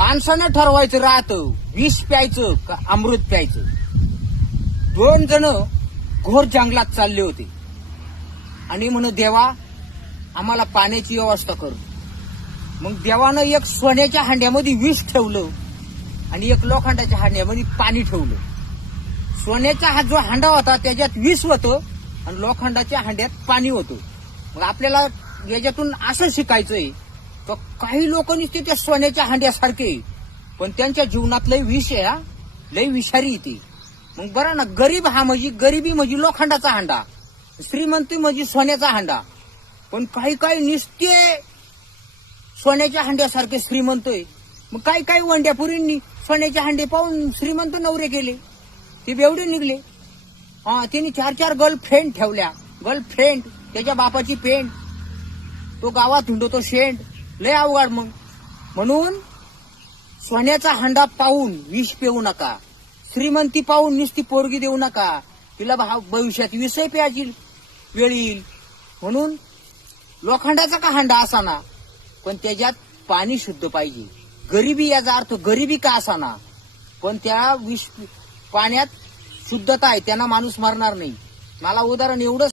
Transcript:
माणसानं ठरवायचं राहतं विष प्यायचं का अमृत प्यायचं. 2 जण घोर जंगलात चालले होते आणि म्हण देवा आम्हाला पाण्याची व्यवस्था कर. मग देवानं एक सोन्याच्या हांड्यामध्ये विष ठेवलं आणि एक लोखंडाच्या हांड्यामध्ये पाणी ठेवलं. सोन्याचा हा जो हांडा होता त्याच्यात विष होतं आणि लोखंडाच्या हांड्यात पाणी होतं. मग आपल्याला याच्यातून असं शिकायचंय तर काही लोक नुसते त्या सोन्याच्या हांड्यासारखे पण त्यांच्या जीवनात लय विष आहे, लय विषारी येते. मग बरं ना, गरीब हा गरिबी म्हणजे लोखंडाचा हांडा, श्रीमंती म्हणजे सोन्याचा हांडा. पण काही काही नुसते सोन्याच्या हांड्यासारखे श्रीमंत आहे. मग काही काही वंड्यापुरींनी सोन्याचे हांडे पाहून श्रीमंत नवरे केले, ते बेवडे निघले. त्यांनी 4-4 गर्लफ्रेंड ठेवल्या. गर्लफ्रेंड त्याच्या बापाची पेंट, तो गावात हिंडतो शेंड, लय अवघड. मग म्हणून सोन्याचा हांडा पाहून विष पिऊ नका, श्रीमंती पाहून नुसती पोरगी देऊ नका, तिला भविष्यात विषय प्यायची वेळ येईल. म्हणून लोखंडाचा का हांडा असाना पण त्याच्यात पाणी शुद्ध पाहिजे. गरिबी याचा अर्थ गरिबी का असाना पण त्या पाण्यात शुद्धता आहे, त्यांना माणूस मरणार नाही. मला उदाहरण एवढं